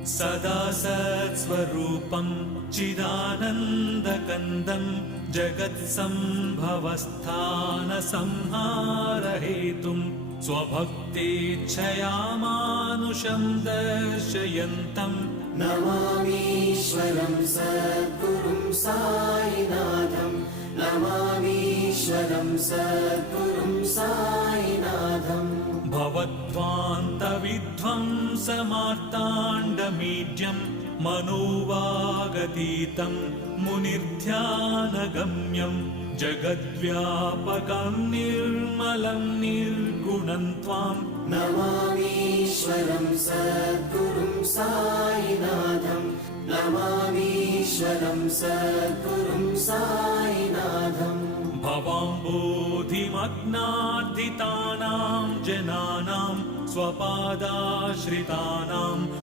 सदा सत्स्वरूपं चिदानन्दकन्दं जगत्सम्भवस्थानसंहारहेतुं स्वभक्तेच्छया मानुषं दर्शयन्तम् नमामीश्वरं सद्गुरुं साईनाथं नमामीश्वरं सद्गुरुं साईनाथम् भवद्ध्वान्तविध्वंसमार्ताण्डमीड्यं मनोवागतीतं मुनिर्ध्यानगम्यं जगद्व्यापकं निर्मलं निर्गुणं त्वां नमामीश्वरं सद्गुरुं साईनाथं नमामीश्वरं सद्गुरुं साईनाथम् भवाम्बोधिमग्नार्दितानां जनानां स्वपादाश्रितानां